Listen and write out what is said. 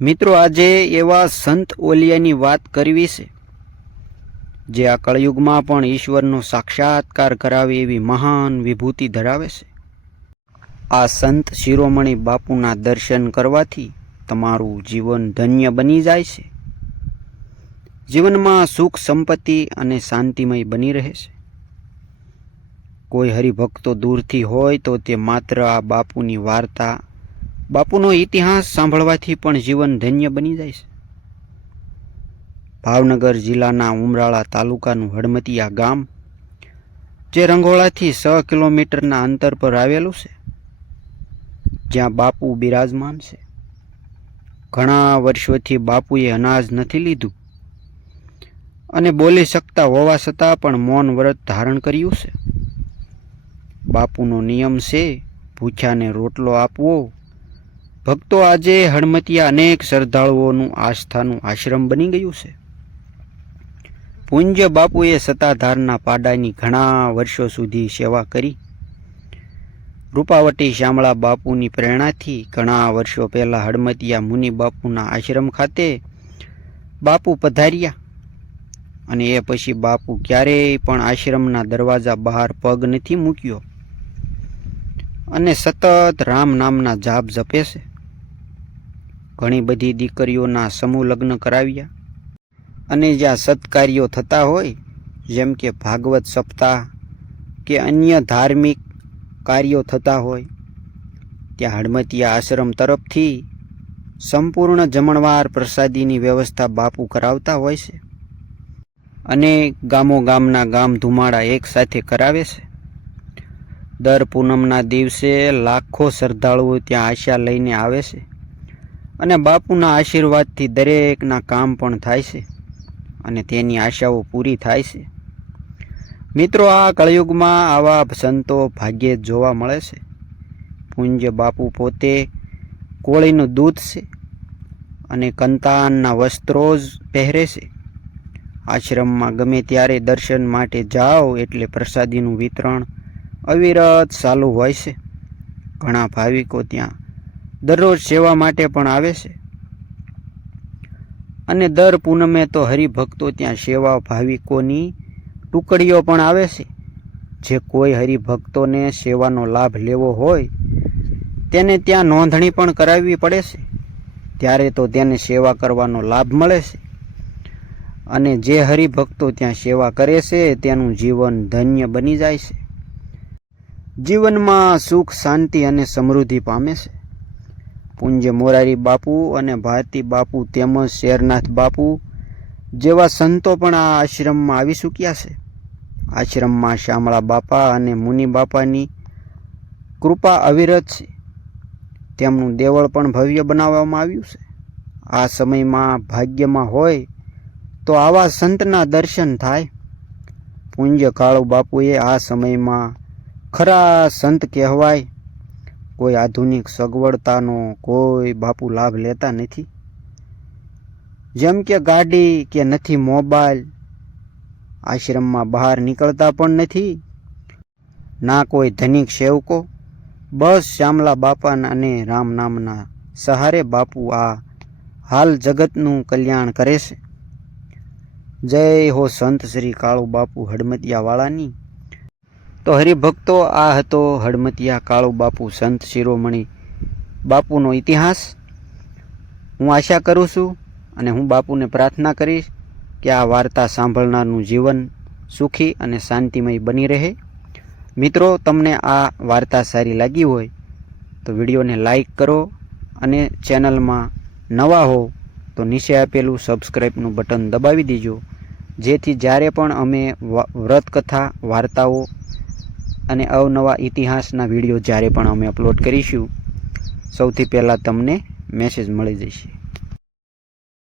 મિત્રો, આજે એવા સંત ઓલિયાની વાત કરવી છે, જે આ કળયુગમાં પણ ઈશ્વરનો સાક્ષાત્કાર કરાવે એવી મહાન વિભૂતિ ધરાવે છે. આ સંત શિરોમણી બાપુના દર્શન કરવાથી તમારું જીવન ધન્ય બની જાય છે. જીવનમાં સુખ, સંપત્તિ અને શાંતિમય બની રહે છે. કોઈ હરિભક્તો દૂરથી હોય તો તે માત્ર આ બાપુની વાર્તા બાપુનો ઇતિહાસ સાંભળવાથી પણ જીવન ધન્ય બની જાય છે. ભાવનગર જિલ્લાના ઉમરાળા તાલુકાનું હડમતિયા ગામ, જે રંગોળાથી સ કિલોમીટરના અંતર પર આવેલું છે, જ્યાં બાપુ બિરાજમાન છે. ઘણા વર્ષોથી બાપુએ અનાજ નથી લીધું અને બોલી શકતા હોવા છતાં પણ મૌન વ્રત ધારણ કર્યું છે. બાપુનો નિયમ છે, ભૂખ્યાને રોટલો આપવો ભક્તો આજે હણમતિયા અનેક શ્રદ્ધાળુઓનું આસ્થાનું આશ્રમ બની ગયું છે. પૂંજ્ય બાપુએ સત્તાધારના પાડાની ઘણા વર્ષો સુધી સેવા કરી. રૂપાવટી શામળા બાપુની પ્રેરણાથી ઘણા વર્ષો પહેલા હડમતિયા મુનિ બાપુના આશ્રમ ખાતે બાપુ પધાર્યા અને એ પછી બાપુ ક્યારેય પણ આશ્રમના દરવાજા બહાર પગ નથી મૂક્યો અને સતત રામ નામના જાપ જપે છે. ઘણી બધી દીકરીઓના સમૂહ લગ્ન કરાવ્યા. અને જ્યાં સત્કાર્યો થતા હોય, જેમ કે ભાગવત સપ્તાહ કે અન્ય ધાર્મિક કાર્યો થતા હોય, ત્યાં હડમતિયા આશ્રમ તરફથી સંપૂર્ણ જમણવાર પ્રસાદીની વ્યવસ્થા બાપુ કરાવતા હોય છે. અને ગામો ગામના ગામ ધુમાડા એકસાથે કરાવે છે. દર પૂનમના દિવસે લાખો શ્રદ્ધાળુઓ ત્યાં આશા લઈને આવે છે. અને બાપુના આશીર્વાદથી દરેકના કામ પણ થાય છે અને તેની આશાઓ પૂરી થાય છે. મિત્રો, આ કળયુગમાં આવા સંતો ભાગ્યે જ જોવા મળે છે. પૂજ્ય બાપુ પોતે કોળીનું દૂધ છે અને કંતાનના વસ્ત્રો જ પહેરે છે. આશ્રમમાં ગમે ત્યારે દર્શન માટે જાઓ એટલે પ્રસાદીનું વિતરણ અવિરત ચાલુ હોય છે. ઘણા ભાવિકો ત્યાં દરરોજ સેવા માટે પણ આવે છે. અને દર પૂનમે તો હરિભક્તો ત્યાં સેવા ભાવિકોની ટુકડીઓ પણ આવે છે. જે કોઈ હરિભક્તોને સેવાનો લાભ લેવો હોય, તેને ત્યાં નોંધણી પણ કરાવવી પડે છે. ત્યારે તો તેને સેવા કરવાનો લાભ મળે છે. અને જે હરિભક્તો ત્યાં સેવા કરે છે, તેનું જીવન ધન્ય બની જાય છે. જીવનમાં સુખ, શાંતિ અને સમૃદ્ધિ પામે છે. પૂજ્ય મોરારી બાપુ અને ભારતી બાપુ તેમજ શેરનાથ બાપુ જેવા સંતો પણ આ આશ્રમમાં આવી ચૂક્યા છે. આશ્રમમાં શામળા બાપા અને મુનિ બાપાની કૃપા અવિરત છે. તેમનું દેવળ પણ ભવ્ય બનાવવામાં આવ્યું છે. આ સમયમાં ભાગ્યમાં હોય તો આવા સંતના દર્શન થાય. પૂજ્ય કાળુ બાપુએ આ સમયમાં ખરા સંત કહેવાય. કોઈ આધુનિક સગવડતાનો કોઈ બાપુ લાભ લેતા નથી? જેમ કે ગાડી કે નથી મોબાઈલ, આશ્રમમાં બહાર નીકળતા પણ નથી, ના કોઈ ધનિક સેવકો, બસ શ્યામલા બાપાના અને રામ નામના સહારે બાપુ આ હાલ જગતનું કલ્યાણ કરે છે. જય હો સંત શ્રી કાળુ બાપુ હડમતિયાવાળાની. તો હરિભક્તો, આ હતો હડમતિયા કાળુ બાપુ સંત શિરોમણી બાપુનો ઇતિહાસ. હું આશા કરું છું અને હું બાપુને પ્રાર્થના કરીશ કે આ વાર્તા સાંભળનારનું જીવન સુખી અને શાંતિમય બની રહે. મિત્રો, તમને આ વાર્તા સારી લાગી હોય તો વિડીયોને લાઈક કરો અને ચેનલમાં નવા હો તો નીચે આપેલું સબસ્ક્રાઈબનું બટન દબાવી દીજો. જેથી જ્યારે પણ અમે વ્રતકથા, વાર્તાઓ અને અવનવા ઇતિહાસના વીડિયો જ્યારે પણ અમે અપલોડ કરીશું, સૌથી પહેલાં તમને મેસેજ મળી જશે.